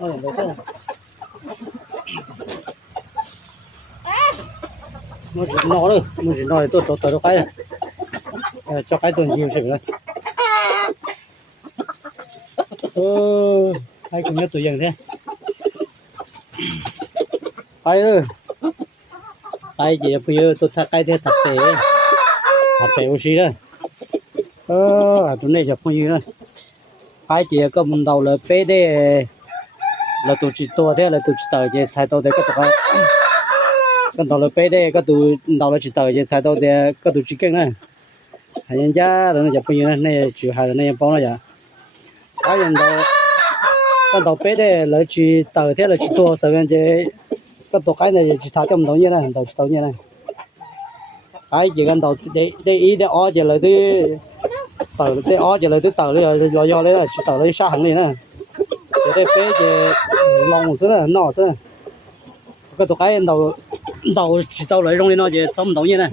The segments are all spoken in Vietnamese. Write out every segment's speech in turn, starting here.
Đấy sao? Nó chỉ nó thôi, nó chỉ nói tôi cho cái này. Cho cái tuần nhiều xíu nữa. Hay cũng nhớ tuổi dần thế. Cái rồi. Cái gì bây giờ tôi thắc cái thế thật tệ oxy đó. Chỗ này chả không gì nữa. Cái gì có một đầu là bé đây là tụi chị to thế là tụi chị tờ về xài tàu để cái đầu là bé đây cái tụi đầu là chị tờ về xài tàu để cái tụi chị kinh này. Hay nhân gia rồi nó chả không gì nữa, này chịu hay là này bao nó vậy. Cái nhân đầu bé đây là chị tờ thế là chị to sao bên chế cái tổ cái này chỉ thả trong đầu như này, đầu chỉ đầu như này. Cái gì cái đầu để ý để ó chỉ là thứ tờ để ó chỉ là thứ tờ là do đấy là chỉ tờ lấy sát hàng này nè. Để bé chỉ lòng xứ là nọ xứ. Cái tổ cái đầu chỉ tờ lấy trong này nó chỉ trong đầu như này.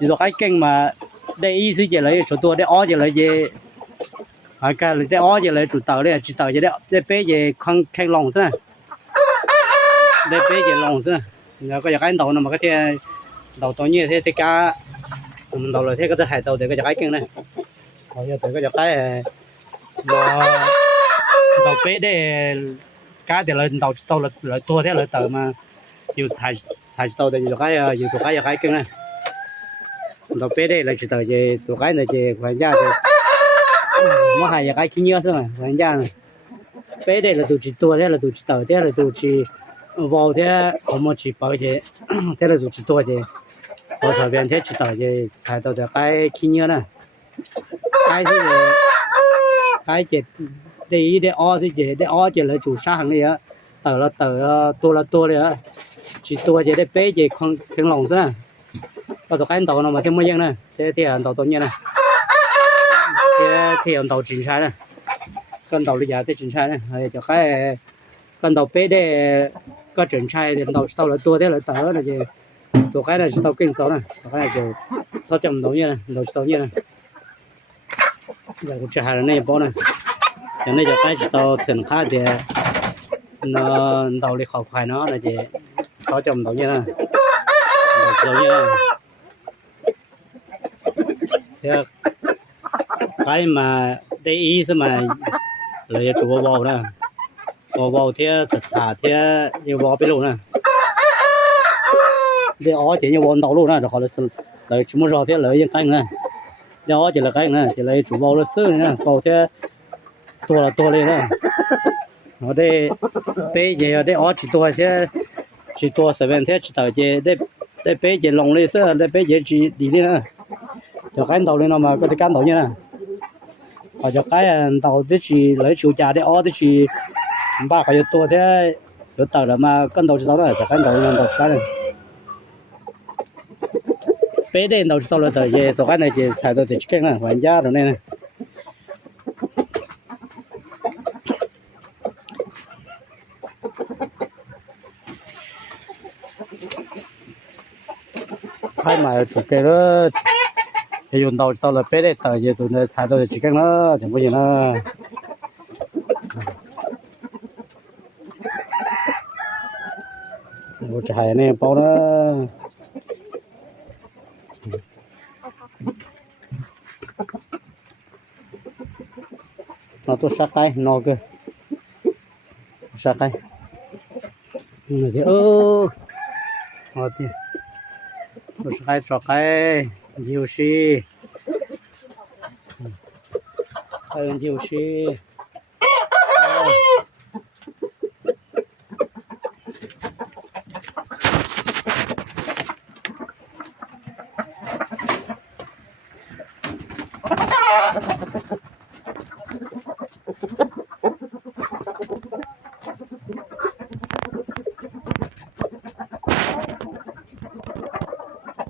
Thì tổ cái kinh mà để ý xứ chỉ lấy chỗ tua để ó chỉ lấy gì. Cái để ó chỉ lấy chủ tờ đấy chỉ tờ chỉ để bé chỉ không khen lòng xứ. Để bé chỉ lòng xứ. Rồi cái đầu nó mà cái đầu to như thế thì cá mình đầu là thế cái hải tàu thì cái kinh này. Rồi giờ tới cái đầu bé để cá thì là đầu là tua thế là tàu mà nhiều xài tàu thì nhiều cái kinh này. Đầu bé đây là chỉ tàu gì tụi cái này chỉ phải ra thì nó hay cái kia nữa mà phải ra này. Bé đây là tụi chỉ tua thế là tụi chỉ tàu thế là tụi chỉ vào thế không chỉ bảo gì thế là tụi chỉ tua gì. Ở sau bên thế chỉ tàu gì xài tàu thì cái kia này. Cái gì để ý để ó thì gì để ó chỉ là chủ sát hàng này á tờ là tua đấy á chỉ tua gì để bé gì không tiếng lòng nữa có tàu cái tàu nào mà thêm mấy dân này thế thì tàu như này thì tàu chính xác này con tàu bây giờ thì chính xác này hay cho cái con tàu bé để có chính xác thì tàu là tua thế là tờ là gì tàu cái này tàu kinh số này tàu cái này就600tàu như này tàu như này giờ cũng chưa hay là này bao này cho nên giờ cái tàu thường khá thì nó tàu đi khẩu khoai nó là gì 600 tàu như này tàu như này thế cái mà để ý xem mà lấy chủ bao nè bao thế thật xả thế như bao bên luôn nè để ó chỉ như bao tàu luôn nè được họ lấy chúng nó thế lấy những cái nè để ó chỉ là cái nè chỉ lấy chủ bao nó sơ nè bao thế tua lên nè nó để bé gì để ó chỉ tua thế chỉ tua sẽ bên thế chỉ tàu gì để bé gì lồng lên sơ để bé gì chỉ đi lên nè cho cái tàu lên nó mà có cái tàu như nè cho cái tàu thì chỉ lấy chủ nhà để ó thì chỉ ba cái tua thế rồi tàu là mà con tàu chỉ tàu này cho cái tàu sai này bé đến tàu chỉ tàu là tàu gì tàu cái này chỉ xài tàu thì cái này hoàn giá rồi này hai mà chủ cái đó thì dùng tàu là bé đấy tàu gì tụi này xài tàu thì cái nó chẳng có gì nó một trái này bao nó tôi sát cái nó kìa sát cái nó chứ nó thì tôi sát cái cho cái nhiều xí nhiều xí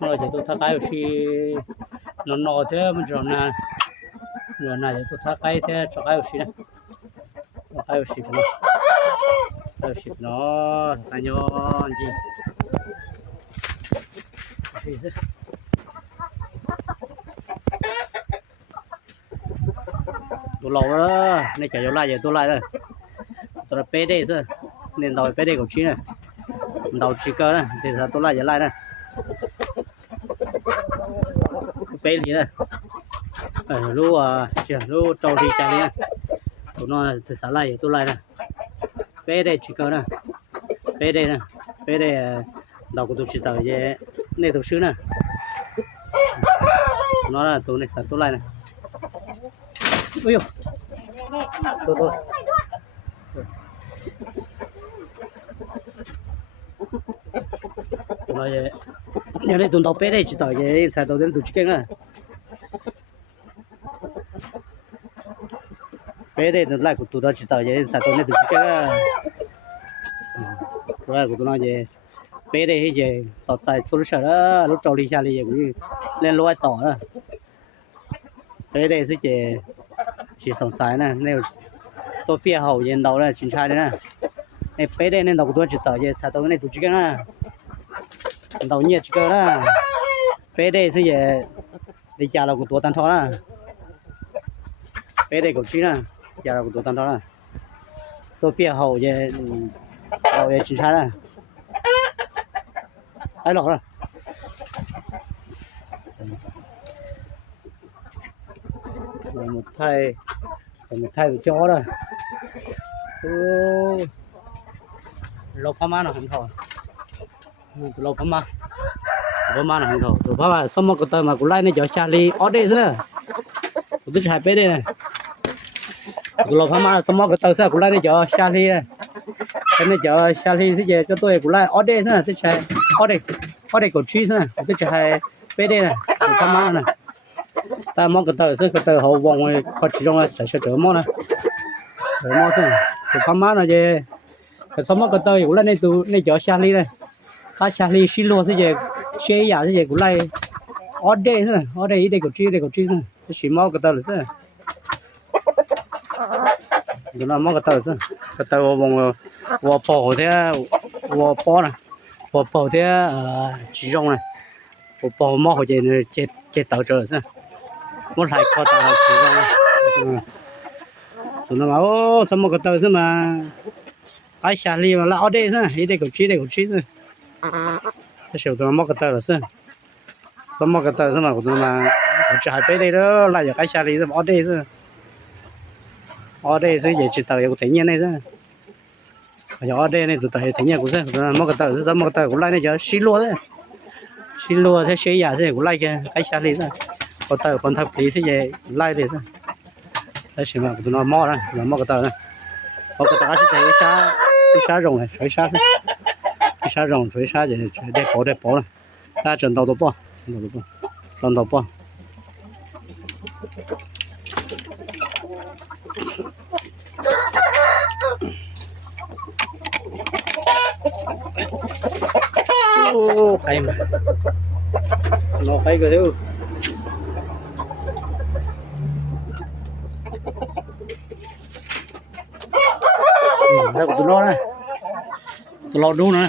rồi thì tôi thắc cái gì nó thế mình rồi này tôi thắc cái thế cho cái gì này cái gì nó cái nhon gì tôi lâu đó này chạy vô lại vậy tôi lại rồi ตัวเป้ได้ซะเนี่ยดาวเป้ได้กับชี้นะดาวชี้ก็นะเดี๋ยวตัวไล่จะไล่นะเป้เลยนะรู้เชื่อรู้โจดีใจเลยนะตัวน้อยตัวสาไล่ตัวไล่นะเป้ได้ชี้ก็นะเป้ได้นะเป้ได้ดาวก็ตัวชี้ดาวเย่เนี่ยตัวชื่อนะน้อยตัวเนี่ยสามตัวไล่นะโอ้ยตัวnói vậy giờ đây tụi tao bé đây chỉ tao vậy sai tao đến tụi chicken á bé đây nó lại của tụi nó chỉ tao vậy sai tao đến tụi chicken á rồi của tụi nó vậy bé đây hay vậy tao sai số sợ đó lúc trâu đi xa đi vậy lên lối tỏ đó bé đây sẽ chỉ sống sai nè nếu tôi phía hậu vậy đầu là chuyển sai đấy nè này bé đây nên đầu của tôi chỉ tao vậy sai tao đến tụi chicken á đầu nhiệt cơ đó bé đây sẽ về đi chào là của tổ tan thó đó bé đây của chị nè chào là của tổ tan thó đó tôi phía hậu về hậu về chính xác đó ai lọt rồi một thay của chó rồi lộc pha má nào không thôi lộc pha má là không thôi lộc pha má xong một cái tờ mà của lại này cho Charlie ở đây nữa tôi chạy bé đây này lộc pha má xong một cái tờ sao của lại này cho Charlie này cái này cho Charlie sẽ về cho tôi của lại ở đây nữa tôi chạy ở đây của Cheese này tôi chạy bé đây này lộc pha má này ta mong cái tờ sẽ cái tờ hậu vòng có chỉ trong là sẽ chở món này món xem lộc pha má này về xong một cái tờ của lại này tôi này cho Charlie này cá Charlie xí lúa thế gì xe giả thế gì cũng lại ở đây của chi nữa cái xí máu cái tờ nữa cái nó máu cái tờ vòng bỏ thế bỏ này bỏ thế chỉ trong này bỏ máu hồi này chết tàu trở nữa muốn lại có tàu chỉ trong tụi nó bảo xong một cái tờ mà cái Charlie mà là ở đây nữa của chi nữa cái chiều tụi nó móc cái tờ rồi xong móc cái tờ xong mà của tụi nó chạy bé đây đó lại giờ cái xa đi ở đây chứ vậy chỉ tờ của thấy nhiên này chứ ở đây này tụi thấy nhiên của tụi nó móc cái tờ xong móc cái tờ của lại này giờ xí lúa thế xí giả thế của lại cái xa đi có tờ còn thập lý thế vậy lại đi cái chiều mà của tụi nó móc này nó móc cái tờ này móc cái tờ sẽ thấy xa rồng này xoáy xa xa rồng xoáy xa vậy để bỏ này ta chuyển đầu bỏ chuyển đầu bỏ cái mà nó cái thứ đây của tụi nó này tụi nó đu này